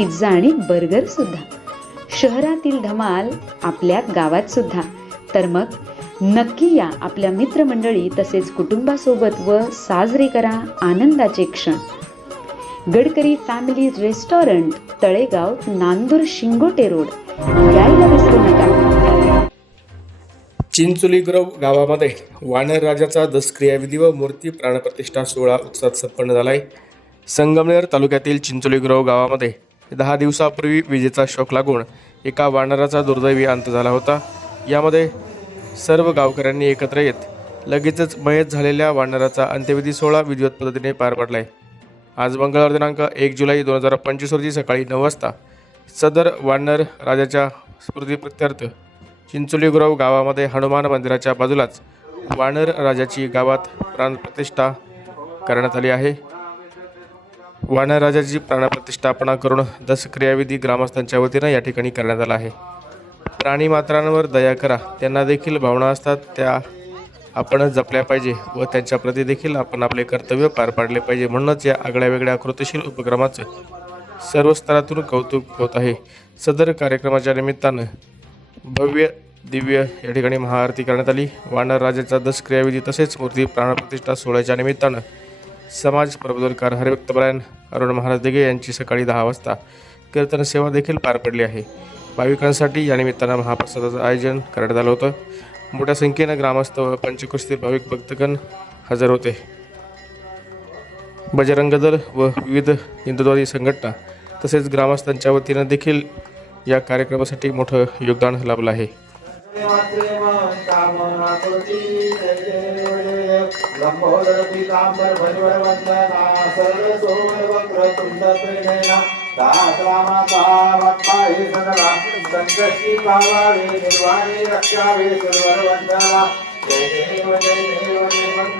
Pizza आणि burger सुद्धा. शहरातील धमाल आपल्या गावात सुद्धा. तर मग नक्की या आपल्या मित्रमंडळी तसेच कुटुंबासोबत व साजरे करा आनंदाचे क्षण. Gadkari family restaurant Talegaon Nandur Shingote road. यायला विसरू नका. गावामध्ये वानर राजाचा दसक्रियाविधी व मूर्ती प्राणप्रतिष्ठा सोहळा उत्साहात संपन्न झाला आहे संगमनेर तालुक्यातील चिंचोलीग्रव गावामध्ये दहा दिवसापूर्वी विजेचा शॉक लागून एका वानराचा दुर्दैवी अंत झाला होता. यामध्ये सर्व गावकऱ्यांनी एकत्र येत लगेचच मयत झालेल्या वानराचा अंत्यविधी सोहळा विधिवत पद्धतीने पार पडला आहे आज मंगळवार दिनांक एक जुलै दोन हजार पंचवीस रोजी सकाळी नऊ वाजता सदर वानर राजाच्या स्मृतीप्रित्यर्थ चिंचोलीगुराव गावामध्ये हनुमान मंदिराच्या बाजूलाच वानर राजाची गावात प्राणप्रतिष्ठा करण्यात आली आहे. वानर राजाची प्राणप्रतिष्ठापना करून दसक्रियाविधी ग्रामस्थांच्या वतीनं या ठिकाणी करण्यात आला आहे. प्राणी मात्रांवर दया करा. त्यांना देखील भावना असतात. त्या आपण जपल्या पाहिजे व त्यांच्याप्रती देखील आपण आपले कर्तव्य पार पाडले पाहिजे म्हणूनच या आगळ्या वेगळ्या कृतीशील उपक्रमाचं सर्व स्तरातून कौतुक होत आहे. सदर कार्यक्रमाच्या निमित्तानं भव्य दिव्य या ठिकाणी महाआरती करण्यात आली. वानर राजाचा दस क्रियाविधी तसेच मूर्ती प्राणप्रतिष्ठा सोहळ्याच्या निमित्तानं समाज प्रबोधनकार हरिभक्तपरायण अरुण महाराज दिघे यांची सकाळी दहा वाजता कीर्तन सेवा देखील पार पडली आहे. भाविकांसाठी या निमित्तानं महाप्रसादाचं आयोजन करण्यात आलं होतं. मोठ्या संख्येनं ग्रामस्थ व पंचकृषी भाविक भक्तगण हजर होते. बजरंग दल व विविध हिंदुत्वादी संघटना तसेच ग्रामस्थांच्या वतीनं देखील या कार्यक्रमासाठी मोठं योगदान लाभलं आहे. प्रेरणा दास रामाचा वत्पाही सदला संकष्टी पावावे निर्वाणी रक्षावे सर्वर जय देव जय देव जय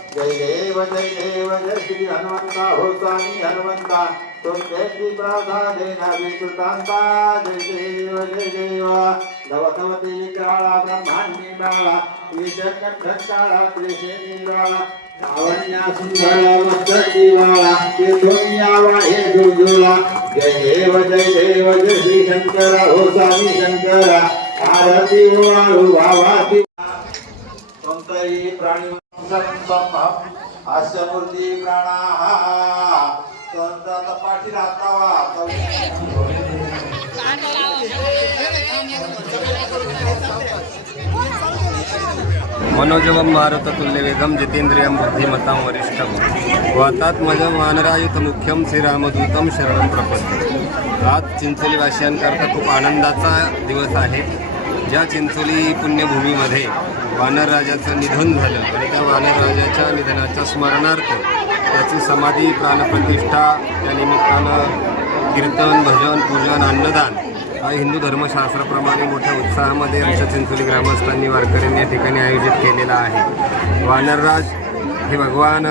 कृतांता उडला वृक्षत्र सततला धरणीधर मानिला केल करकर्धे पर्वत उच्चधर उच्चेल रामी रामचा शक्तीचा बोध जय देव जय देव जय श्री हनुमंता हो स्वामी हनुमंता तुमच्यानी प्रसादे नदी कृतांता जय देव जय जमदमदी शक्तीचा बोध जय देव जय देव जय श्री हनुमंता हो स्वामी हनुमंता। तुमचे प्राधा देना विकृतांता जय देव जय देव। नवतवती विक्राळा ब्रह्मांडी बाळा विषकंठकाळा त्रिशेनी बाळा लावण्या सुंदर मस्त जीवाळा ते दुनिया हे दुर्जुळा जय देव जय देव जय श्री शंकर हो स्वामी शंकरा। आरती ओवाळू वावाती कोणताही प्राणी हास्य मूर्ती प्राणा कोणता पाठी राहतावा मनोजवं मारुततुल्यवेगं जितेन्द्रियं बुद्धिमतां वरिष्ठं. वातात्मजं वानरायुतमुख्यं श्रीरामदूतं शरणं प्रपद्ये. आज चिंचोलीवासियांकरता खूप आनंदाचा दिवस आहे. ज्या चिंचोली पुण्यभूमीमध्ये वानरराजाचं निधन झालं आणि त्या वानरराजाच्या निधनाच्या स्मरणार्थ त्याची समाधी प्राणप्रतिष्ठा त्या निमित्तानं कीर्तन भजन पूजन अन्नदान हा हिंदू धर्मशास्त्राप्रमाणे मोठ्या उत्साहामध्ये आमच्या चिंचोली ग्रामस्थांनी वारकऱ्यांनी या ठिकाणी आयोजित केलेला आहे. वानरराज हे भगवान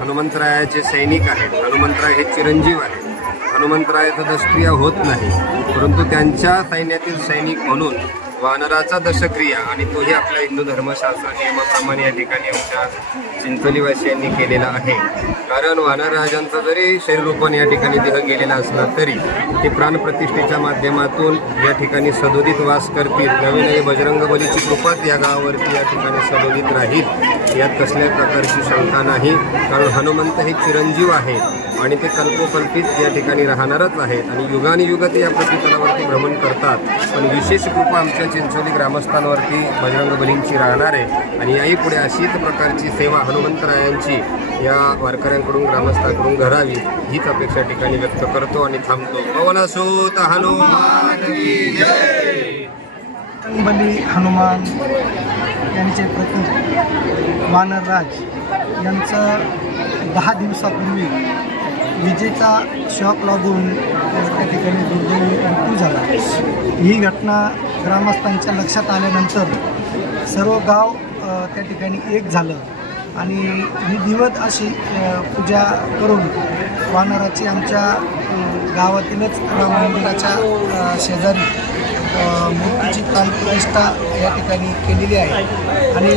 हनुमंतरायाचे सैनिक आहेत. हनुमंतराय हे चिरंजीव आहेत. हनुमंतरायाचं दष्क्रिया होत नाही परंतु त्यांच्या सैन्यातील सैनिक म्हणून वानराचा दशक्रिया आणि तोही आपल्या हिंदू धर्मशास्त्र नियमाप्रमाणे या ठिकाणी आमच्या चिंचोलीवासियांनी केलेला आहे. कारण वानरराजांचा जरी शरीरोपण या ठिकाणी देह गेलेला असला तरी ते प्राणप्रतिष्ठेच्या माध्यमातून या ठिकाणी सदोदित वास करतील. नवे नवे बजरंग बलीची कृपाच या गावावरती या ठिकाणी सदोदित राहील. यात कसल्या प्रकारची शंका नाही. कारण हनुमंत हे चिरंजीव आहे. आणि ते कल्पोकल्पित या ठिकाणी राहणारच आहेत. आणि युगाने युग ते या प्रतितलावरती भ्रमण करतात. पण विशेष कृपा आमच्या चिंचोली ग्रामस्थांवरती बजरंग बलींची राहणार आहे. आणि याही पुढे अशीच प्रकारची सेवा हनुमंतरायांची या वारकऱ्यांकडून ग्रामस्थांकडून घडावी हीच अपेक्षा ठिकाणी व्यक्त करतो आणि थांबतो. पवनसूत हनुमान बली हनुमान यांचे प्रतीक वानरराज यांचं दहा दिवसापूर्वी विजेचा शॉक लागून त्या ठिकाणी दुर्दैवी मृत्यू झाला. ही घटना ग्रामस्थांच्या लक्षात आल्यानंतर सर्व गाव त्या ठिकाणी एक झालं. आणि विधिवत अशी पूजा करून वानराची आमच्या गावातीलच राम मंदिराच्या शेजारी मूर्तीची मूर्तीची प्राणप्रतिष्ठा या ठिकाणी केलेली आहे. आणि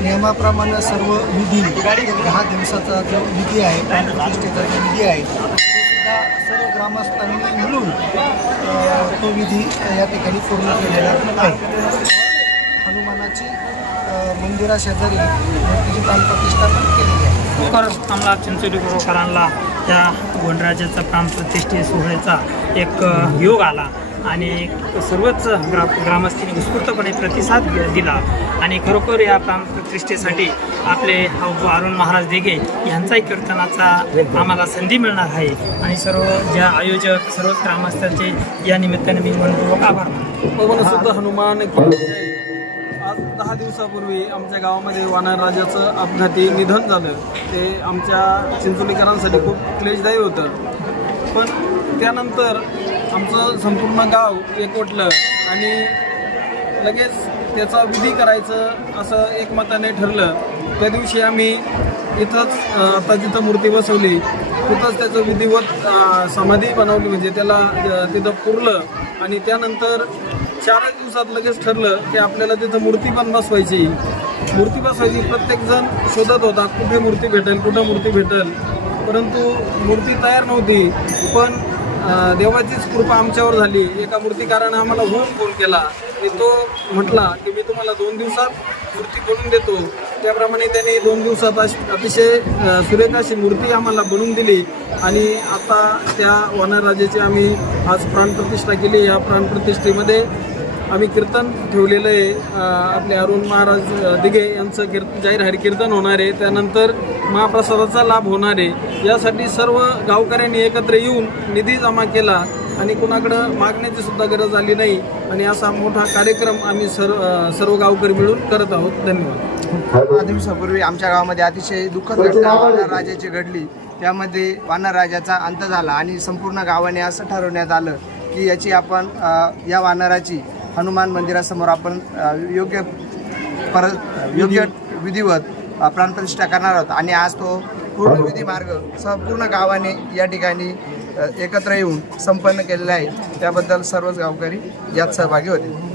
नियमाप्रमाणे सर्व विधी दहा दिवसाचा जो विधी आहे प्राणप्रतिष्ठेचा जो निधी आहे सुद्धा सर्व ग्रामस्थांनी मिळून तो विधी या ठिकाणी पूर्ण केलेला आहे. हनुमानाची मंदिराशेजारी मूर्तीची प्राणप्रतिष्ठा पण केलेली आहे. लवकर आम्हाला चिंचोली गुरुकरांना त्या गणराजाचा प्राणप्रतिष्ठे सोहळ्याचा एक योग आला. आणि सर्वच ग्रा ग्रामस्थांनी उत्स्फूर्तपणे प्रतिसाद दिला. आणि खरोखर या प्राणप्रतिष्ठेसाठी आपले अरुण महाराज देगे यांचाही कीर्तनाचा आम्हाला संधी मिळणार आहे. आणि सर्व ज्या आयोजक सर्वच ग्रामस्थांचे या निमित्ताने मी मनपूर्वक आभार मानतो. सुद्धा हनुमान आज दहा दिवसापूर्वी आमच्या गावामध्ये वानरराजाचं अपघाती निधन झालं. ते आमच्या चिंचोलीकरांसाठी खूप क्लेशदायी होतं. पण त्यानंतर आमचं संपूर्ण गाव एकवटलं आणि लगेच त्याचा विधी करायचं असं एकमताने ठरलं. त्या दिवशी आम्ही इथंच आता जिथं मूर्ती बसवली तिथंच त्याचं विधिवत समाधी बनवली. म्हणजे त्याला तिथं पुरलं आणि त्यानंतर चारच दिवसात लगेच ठरलं की आपल्याला तिथं मूर्ती पण बसवायची. मूर्ती बसवायची प्रत्येकजण शोधत होता कुठे मूर्ती भेटेल कुठं मूर्ती भेटेल. परंतु मूर्ती तयार नव्हती. पण देवाचीच कृपा आमच्यावर झाली. एका मूर्तिकारानं आम्हाला होऊन फोन केला. आणि तो म्हटला की मी तुम्हाला दोन दिवसात मूर्ती बनवून देतो. त्याप्रमाणे त्याने दोन दिवसात अतिशय अ, सुरेख अशी मूर्ती आम्हाला बनवून दिली. आणि आता त्या वनराजेची आम्ही आज प्राणप्रतिष्ठा केली. या प्राणप्रतिष्ठेमध्ये आम्ही कीर्तन ठेवलेलं आहे. आपले अरुण महाराज दिघे यांचं कीर्त जाहीर हरिकीर्तन होणार आहे. त्यानंतर महाप्रसादाचा लाभ होणार आहे. यासाठी सर्व गावकऱ्यांनी एकत्र येऊन निधी जमा केला आणि कुणाकडं मागण्याची सुद्धा गरज आली नाही. आणि असा मोठा कार्यक्रम आम्ही सर्व सर्व गावकरी मिळून करत आहोत. धन्यवाद. दहा दिवसापूर्वी आमच्या गावामध्ये अतिशय दुःखद घटना वानर राजाची घडली. त्यामध्ये वानर राजाचा अंत झाला आणि संपूर्ण गावाने असं ठरवण्यात आलं की याची आपण या वानराची हनुमान मंदिरासमोर आपण योग्य पर योग्य विधिवत प्राणप्रतिष्ठा करणार आहोत. आणि आज तो पूर्ण मार्ग संपूर्ण गावाने या ठिकाणी एकत्र येऊन संपन्न केलेला आहे. त्याबद्दल सर्वच गावकरी यात सहभागी होते.